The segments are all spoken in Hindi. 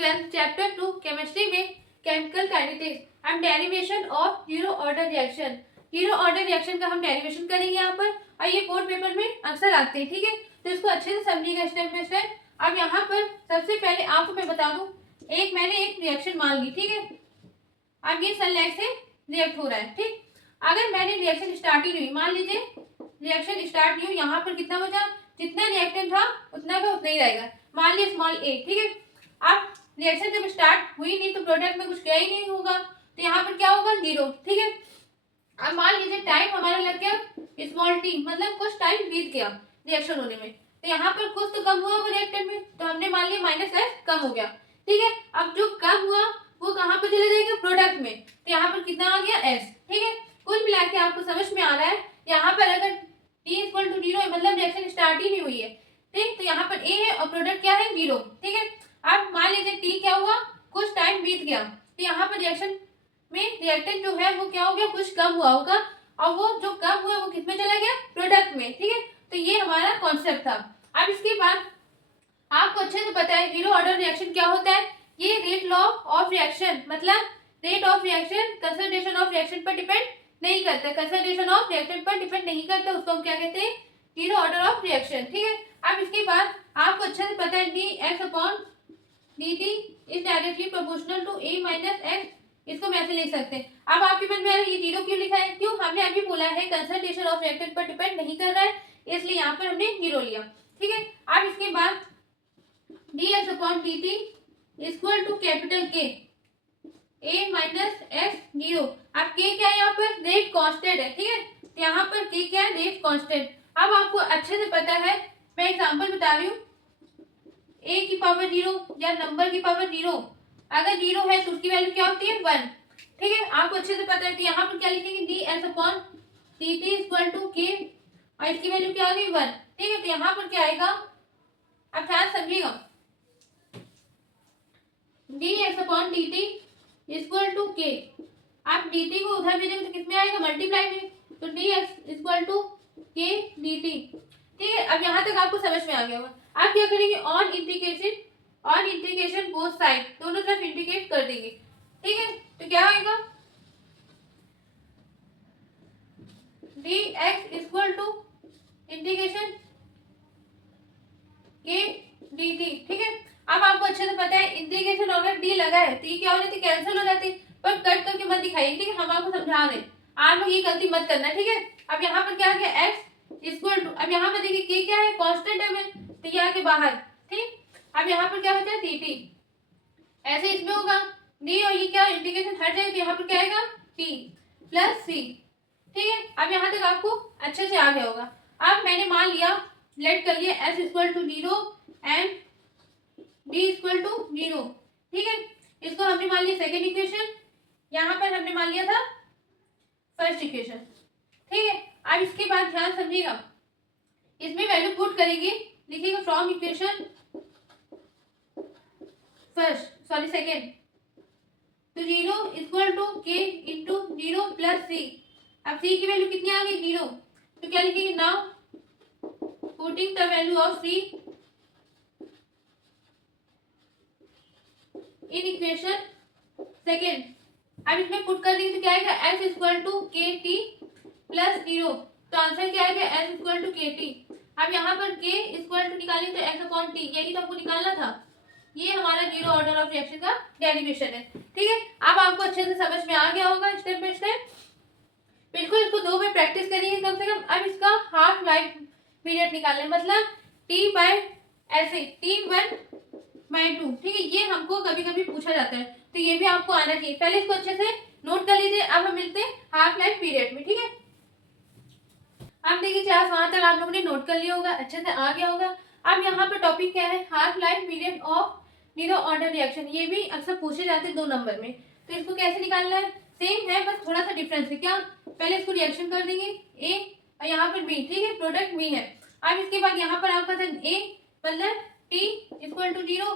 12 चैप्टर 2 केमिस्ट्री में chemical kinetics and derivation of zero order reaction. Zero order reaction का हम डेरिवेशन करेंगे यहाँ पर, और ये बोर्ड पेपर में अक्सर आते हैं, ठीक है। तो इसको अच्छे से समझिएगा स्टेप बाय स्टेप। अब यहाँ पर सबसे पहले आपको मैं बता दूं, मैंने एक रिएक्शन मान ली, ठीक है। अब ये सनलाइट से रिएक्ट हो रहा है, ठीक। अगर मैंने रिएक्शन स्टार्ट ही नहीं, मान लीजिए रिएक्शन स्टार्ट नहीं हुई, यहाँ पर कितना बचा, जितना रिएक्टेंट था उतना का उतना ही रहेगा, मान लीजिए स्मॉल a, ठीक है। अब रिएक्शन जब स्टार्ट हुई नहीं तो प्रोडक्ट में कुछ क्या ही नहीं होगा, तो यहाँ पर क्या होगा, 0, ठीक है। अब मान लीजिए टाइम हमारा लग गया स्मॉल t, मतलब कुछ टाइम बीत गया रिएक्शन होने में, तो यहाँ पर कुछ तो कम हुआ वो रिएक्टेंट में, तो हमने मान लिया -s कम हो गया, ठीक है। अब जो कम हुआ वो कहाँ पर चला जाएगा, प्रोडक्ट में, तो यहाँ पर कितना आ गया s, ठीक है। कुल मिला के आपको समझ में आ रहा है, यहाँ पर अगर t = 0 है मतलब रिएक्शन स्टार्ट ही नहीं हुई है, ठीक। तो यहाँ पर a है और प्रोडक्ट क्या है, 0, ठीक है। अब मान लीजिए t क्या हुआ, कुछ टाइम बीत गया, तो यहाँ पर रिएक्शन में रिएक्टेंट जो है वो क्या हो गया, कुछ कम हुआ होगा, और वो जो कम हुआ वो किसमें चला गया, प्रोडक्ट में, ठीक है। तो ये हमारा कॉन्सेप्ट था। अब इसके बाद आपको अच्छे से पता है जीरो ऑर्डर रिएक्शन क्या होता है। ये रेट लॉ ऑफ रिएक्शन, मतलब rate of reaction concentration of reaction पर डिपेंड नहीं करता, कंसंट्रेशन ऑफ रिएक्टेंट पर डिपेंड नहीं करता, उसको हम क्या कहते हैं, जीरो ऑर्डर ऑफ रिएक्शन, ठीक है। अब इसके बाद आपको अच्छे से पता है dx/dt is directly proportional to a - x, इसको मैं ऐसे लिख सकते हैं। अब आपके मन में ये जीरो क्यों लिखा है, क्यों, हमने अभी बोला है कंसंट्रेशन ऑफ रिएक्टेंट पर डिपेंड नहीं कर रहा है, इसलिए यहाँ पर हमने जीरो लिया, ठीक है। अब इसके बाद dx/dt equal to capital K a - x 0। अब k क्या है, यहाँ पर रेट कांस्टेंट है, ठीक है। तो यहाँ पर k क्या है, रेट कांस्टेंट। अब आपको अच्छे से पता है, मैं एग्जांपल बता रही हूँ, a की पावर 0 या नंबर की पावर 0, अगर 0 है तो उसकी वैल्यू क्या होती है, 1, ठीक है। आपको अच्छे से पता है, तो यहाँ पर क्या लिखेंगे, dx/dt इक्वल टू k, और इसकी वैल्यू क्या आ गई, 1, ठीक है। तो यहाँ पर क्या आएगा, अब ध्यान समझिएगा, dx/dt इक्वल टू k, आप dt को उधर भेजेंगे तो किसमें आएगा, मल्टीप्लाई में, तो dx equal to k dt, ठीक है। अब यहाँ तक आपको समझ में आ गया होगा। आप क्या करेंगे, ऑन इंटीग्रेशन बोथ साइड, दोनों तरफ इंटीग्रेट कर देंगे, ठीक है। तो क्या आएगा, dx equal to integration k dt, ठीक है। अब आपको अच्छे से पता है इंटीग्रेशन अगर d लगा है तो ये क्या हो जाती, कैंसिल हो जाती, पर कट करके मत दिखाइए, ठीक है, हम आपको समझा रहे हैं, आप लोग ये गलती मत करना, ठीक है। अब यहाँ पर क्या आ गया, x इक्वल टू, अब यहाँ पर देखिए k क्या है, कांस्टेंट है में, तो ये आके बाहर, ठीक। अब यहाँ पर क्या होता है, dt, ऐसे इसमें होगा d, और ये क्या इंटीग्रेशन हट जाएगा, यहाँ पर क्या आएगा, t प्लस c, ठीक है। अब यहाँ तक आपको अच्छे से आ गया होगा। अब मैंने मान लिया, लेट कर लिया s equal to 0 and d equal to 0, ठीक है। इसको हमने मान लिया सेकेंड इक्वेशन, यहाँ पर हमने मान लिया था फर्स्ट इक्वेशन, ठीक है। अब इसके बाद ध्यान समझिएगा, इसमें वैल्यू पुट करेंगे, लिखिएगा फ्रॉम इक्वेशन सेकेंड, तो 0 equal to k into 0 plus c। अब c की वैल्यू कितनी आ गई, 0, तो क्या लिखेंगे, now putting the value of c in equation second. अब इसमें पुट कर देंगे तो क्या आएगा, s equal to K T plus 0, तो आंसर क्या आएगा, s equal to K T. अब यहाँ पर k इक्वल टू निकालेंगे तो s/t, यही तो हमको निकालना था। ये हमारा जीरो ऑर्डर ऑफ रिएक्शन का डेरिवेशन है, ठीक है। अब आपको अच्छे से समझ में आ गया होगा स्टेप बाय स्टेप, बिल्कुल। इसको 2 में प्रैक्टिस करिए कम से कम। अब इसका हाफ लाइफ पीरियड निकालना, मतलब t बाय ऐसे t1/2, ठीक है। ये हमको कभी कभी पूछा जाता है, तो ये भी आपको आना चाहिए, पहले इसको अच्छे से नोट कर लीजिए। अब हम मिलते हैं हाफ लाइफ पीरियड में, ठीक है। अब देखिए क्लास वहां तक आप लोगों ने नोट कर लिया होगा, अच्छे से आ गया होगा। अब यहाँ पर टॉपिक क्या है, half life period of zero order reaction, ये भी अक्सर पूछे जाते हैं 2 नंबर में। तो इसको कैसे निकालना है, सेम है, बस थोड़ा सा डिफरेंस है। क्या, पहले इसको रिएक्शन कर देंगे ए और यहाँ पर बी, ठीक है, प्रोडक्ट बी है। अब इसके बाद यहाँ पर आपका ए मतलब टी इक्वल टू 0,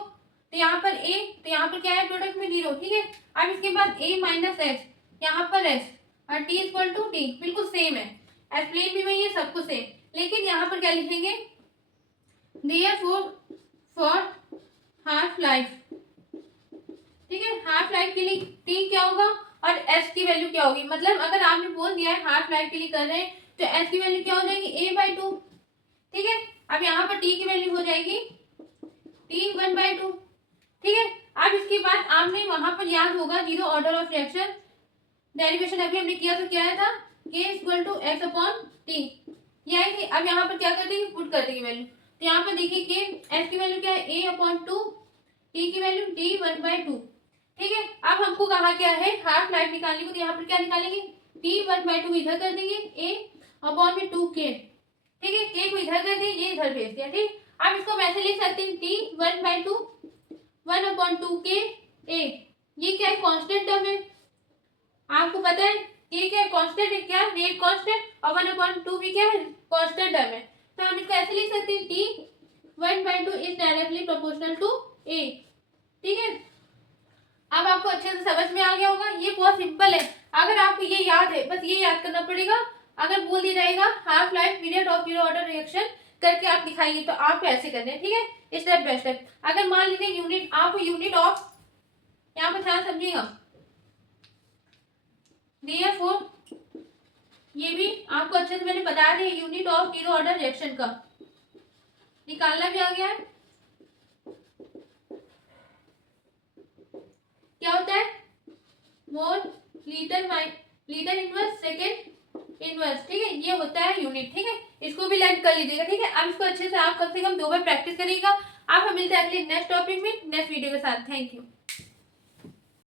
तो यहाँ पर a, तो यहाँ पर क्या है, प्रोडक्ट में 0, ठीक है। अब इसके बाद a माइनस एक्स, यहाँ पर s, और t इक्वल टू टी, बिल्कुल सेम है, एक्सप्लेन भी वही है, सब कुछ सेम, लेकिन यहाँ पर क्या लिखेंगे, therefore for half life life के लिए टी क्या होगा और एस की वैल्यू क्या होगी। मतलब अगर आपने बोल दिया है हाफ लाइफ के लिए कर रहे हैं तो एस की वैल्यू क्या हो जाएगी a/2। ठीक है, अब यहाँ पर टी की वैल्यू हो जाएगी t1/2। ठीक है, अब इसके बाद आपने वहां पर याद होगा zero order of reaction derivation अभी हमने किया तो क्या आया था k equal to X upon T, ये आई थी। अब यहाँ पर क्या कर देंगे, पुट कर देंगे वैल्यू। तो यहाँ पर देखिए k s की वैल्यू क्या है a/2, t की वैल्यू t1/2। ठीक है, अब हमको कहा क्या है हाफ लाइफ निकालने को, तो यहाँ पर क्या निकालेंगे t1/2 इधर कर देंगे a/2k। ठीक है, k को इधर कर दिए, ये इधर भेज दिया। ठीक, अब इसको वैसे लिख सकते हैं t1/2 1/2k a। ये क्या है कांस्टेंट टर्म है, आपको पता है ये क्या है कांस्टेंट है, क्या रेट कांस्टेंट, और 1/2 भी क्या है कांस्टेंट टर्म है। तो हम इसको ऐसे लिख सकते हैं t1/2 is directly proportional to a। ठीक है, अब आपको अच्छे से समझ में आ गया होगा, ये बहुत सिंपल है। अगर आपको ये याद है, बस ये याद करना पड़ेगा। अगर बोल दिया जाएगा half life period of zero order reaction करके आप दिखाइए तो आपको ऐसे करने हैं। ठीक है, स्टेप बाय स्टेप। अगर मान लीजिए यूनिट, आपको यूनिट ऑफ, यहाँ पर ध्यान समझिएगा, therefore ये भी आपको अच्छे से मैंने बता दिया, unit of zero order reaction का निकालना भी आ गया है। क्या होता है mole litre inverse second inverse. ठीक है, ये होता है यूनिट। ठीक है, इसको भी लर्न कर लीजिएगा। ठीक है, अब इसको अच्छे से आप कम से कम 2 बार प्रैक्टिस करिएगा। आप हम मिलते हैं अगले नेक्स्ट टॉपिक में नेक्स्ट वीडियो के साथ। Thank you.